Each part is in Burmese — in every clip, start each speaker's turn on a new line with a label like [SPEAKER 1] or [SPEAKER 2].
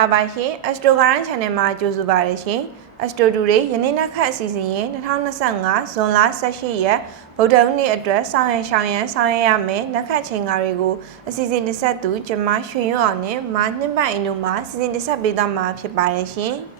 [SPEAKER 1] Online Channel မှာကြိုဆိုပါရရှင်။ Astodo တွေယနေ့နောက်ခတ်အစီအစဉ်ရင်2025ဇွန်လ18ရက်ဗုဒ္ဓဦးနေ့အတွက်ဆောင်ရန်ရှောင်ရန်ဆောင်ရရမယ်နောက်ခတ်ချိန်ကားတွေကိုအစီအစဉ်တစ်ဆက်သူကျမရွှေရွံ့အောင်နဲ့မနှင်းပိုင်အင်းတို့မှစီစဉ်တစ်ဆက်ပေးသွားမှာဖြစ်ပါရဲ့ရှင်။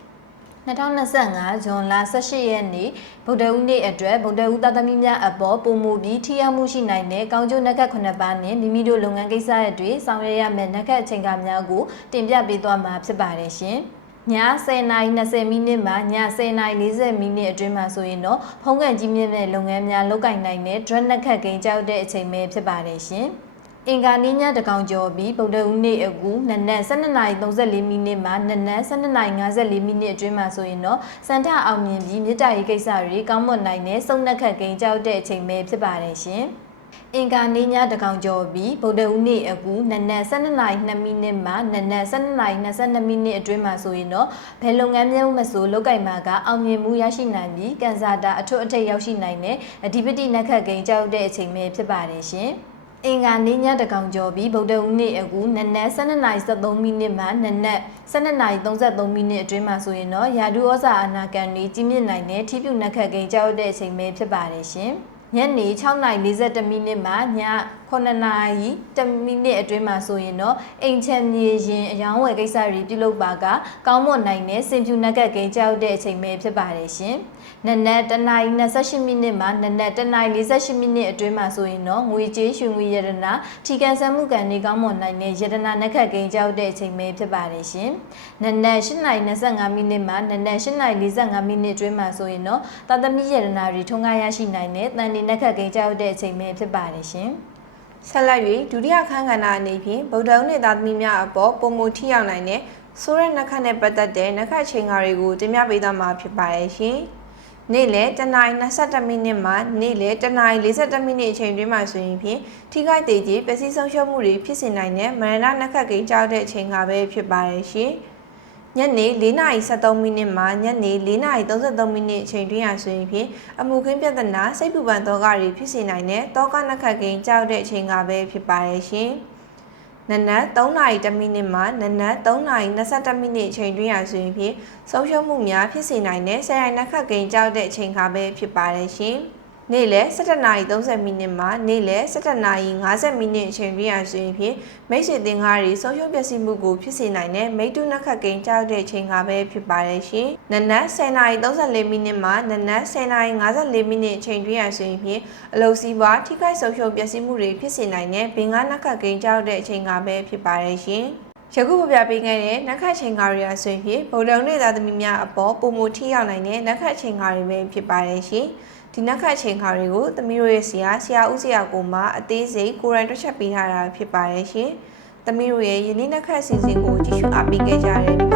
[SPEAKER 2] 2025ဇွန်လ18ရက်နေ့ဗုဒ္ဓဦးနေ့အတွက်ဗုဒ္ဓဦးသားသမီးများအပေါ်ပုံမူပြီးထိရောက်မှုရှိနိုင်တဲ့ကောင်းကျိုးနက္ခတ်9ပါးနဲ့မိမိတို့လုပ်ငန်းကိစ္စတွေဆောင်ရွက်ရမယ့်နက္ခတ်အချိန်ကားများကိုတင်ပြပေးသွားမှာဖြစ်ပါတယ်ရှင်။ည10:20မိနစ်မှည10:40မိနစ်အတွင်းမှာဆိုရင်တော့ဖုံးကန်ကြီးမြင့်တဲ့လုပ်ငန်းများလုပ်ကိုင်နိုင်တဲ့ drone နက္ခတ်ကိန်းကြောက်တဲ့အချိန်ပဲဖြစ်ပါတယ်ရှင်။ အင်္ဂါနေ့ညတကောင်ကျော်ပြီးဗုဒ္ဓဦးနေ့အကူနနက်12:34မိနစ်မှနနက်12:54မိနစ်အတွင်းမှာဆိုရင်တော့စန္ဒအောင်မြင်ပြီးမြစ်တာရေးကိစ္စတွေကောင်းမွန်နိုင်တဲ့စုံနှက်ခတ်ကိန်းကြောက်တဲ့အချိန်ပဲဖြစ်ပါတယ်ရှင်။အင်္ဂါနေ့ညတကောင်ကျော်ပြီးဗုဒ္ဓဦးနေ့အကူနနက်12:02မိနစ်မှနနက်12:22မိနစ်အတွင်းမှာဆိုရင်တော့ဘယ်လုပ်ငန်းမျိုးမဆိုလုပ်ကင်မှာကအောင်မြင်မှုရရှိနိုင်ပြီးကန်ဆာတာအထွတ်အထိပ်ရောက်ရှိနိုင်တဲ့အဓိပတိနက္ခတ်ကိန်းကြောက်တဲ့အချိန်ပဲဖြစ်ပါတယ်ရှင်။ အင်္ဂါနေ့ညတကောင်ကျော်ပြီးဗုဒ္ဓဦးနေ့အကူနနက်12:73မိနစ်မှနနက်12:33မိနစ်အတွင်းမှာဆိုရင်တော့ယာဒူဩဇာအာနာကန်တွေကြီးမြင့်နိုင်တဲ့ထိပြုနက်ခတ်ကိန်းကြောက်တဲ့အချိန်ပဲဖြစ်ပါတယ်ရှင်။ညနေ6:41မိနစ်မှည 9:01မိနစ်အတွင်းမှာဆိုရင်တော့အိမ်ချမ်းမြေရင်အယောင်းဝယ်ကိစ္စတွေပြုလုပ်ပါကကောင်းမွန်နိုင်တဲ့စင်ဖြူနက်ခတ်ကိန်းကြောက်တဲ့အချိန်ပဲဖြစ်ပါတယ်ရှင်။နနက်9:28မိနစ်မှနနက်9:48မိနစ်အတွင်းမှာဆိုရင်တော့ငွေကြေးရွှေငွေရတနာထီကန်ဆန်းမှုကန်တွေကောင်းမွန်နိုင်တဲ့ရတနာနက်ခတ်ကိန်းကြောက်တဲ့အချိန်ပဲဖြစ်ပါတယ်ရှင်။နနက်8:25မိနစ်မှနနက်8:45မိနစ်အတွင်းမှာဆိုရင်တော့သာသမီရတနာတွေထုံးကားရရှိနိုင်တဲ့တန်ဒီနက်ခတ်ကိန်းကြောက်တဲ့အချိန်ပဲဖြစ်ပါတယ်ရှင်။
[SPEAKER 1] ဆက်လက်၍ဒုတိယခန်းကဏ္ဍအနေဖြင့်ဗုဒ္ဓဦးနေ့သားသမီးများအပေါ်ပုံမူထိရောက်နိုင်တဲ့ဆိုးရနက္ခတ်နဲ့ပတ်သက်တဲ့နက္ခတ်ချိန်ကားတွေကိုတင်ပြပေးသွားမှာဖြစ်ပါရဲ့ရှင်။နေ့လယ်တနာရီ22မိနစ်မှနေ့လယ်တနာရီ42မိနစ်အချိန်တွင်းမှာဆိုရင်ဖြင့်ထိခိုက်သေးခြင်းပျက်စီးဆုံးရှုံးမှုတွေဖြစ်စေနိုင်တဲ့မရဏနက္ခတ်ကိန်းကြောက်တဲ့အချိန်ကားပဲဖြစ်ပါရဲ့ရှင်။ ညနေ4:73မိနစ်မှညနေ4:33မိနစ်အချိန်တွင်းရာဆိုရင်ဖြင့်အမှုခင်းပြဿနာစိတ်ပူပန်သောကတွေဖြစ်စေနိုင်တဲ့တောကနက္ခတ်ကိန်းကြောက်တဲ့အချိန်ကပဲဖြစ်ပါရဲ့ရှင်။နနက်3:00မိနစ်မှနနက်3:22မိနစ်အချိန်တွင်းရာဆိုရင်ဖြင့်ဆုံးရှုံးမှုများဖြစ်စေနိုင်တဲ့ဆယ်ရိုင်နက္ခတ်ကိန်းကြောက်တဲ့အချိန်ကပဲဖြစ်ပါရဲ့ရှင်။ နေ့လယ်17:30မိနစ်မှနေ့လယ်17:50မိနစ်အချိန်တွင်းရာဆိုရင်ဖြင့်မိတ်ဆွေသင်္ကားတွေဆုံးရှုံးပျက်စီးမှုကိုဖြစ်စေနိုင်တဲ့မိတ္တုနက္ခတ်ကိန်းကြောက်တဲ့အချိန်ကပဲဖြစ်ပါရဲ့ရှင်။နနက်10:34မိနစ်မှနနက်10:54မိနစ်အချိန်တွင်းရာဆိုရင်ဖြင့်အလုစီးပွားထိခိုက်ဆုံးရှုံးပျက်စီးမှုတွေဖြစ်စေနိုင်တဲ့ဘင်္ဂနက္ခတ်ကိန်းကြောက်တဲ့အချိန်ကပဲဖြစ်ပါရဲ့ရှင်။ယခုပြပြပေးခဲ့တဲ့နက္ခတ်ချိန်ကားတွေအဆွေဖြင့်ဗုဒ္ဓဦးနေ့သားသမီးများအပေါ်ပုံမူထိရောက်နိုင်တဲ့နက္ခတ်ချိန်ကားတွေပဲဖြစ်ပါတယ်ရှင်။ ဒီနက္ခတ်ချိန်ခါတွေကိုသမီးတို့ရဲ့ဆရာဆရာဦးဆရာကိုမှအသေးစိတ်ကိုယ်တိုင်တွက်ချက်ပေးထားတာဖြစ်ပါတယ်ရှင်။သမီးတို့ရဲ့ယနေ့နက္ခတ်အစီအစဉ်ကိုကြည့်ရှုအားပေးခဲ့ကြတဲ့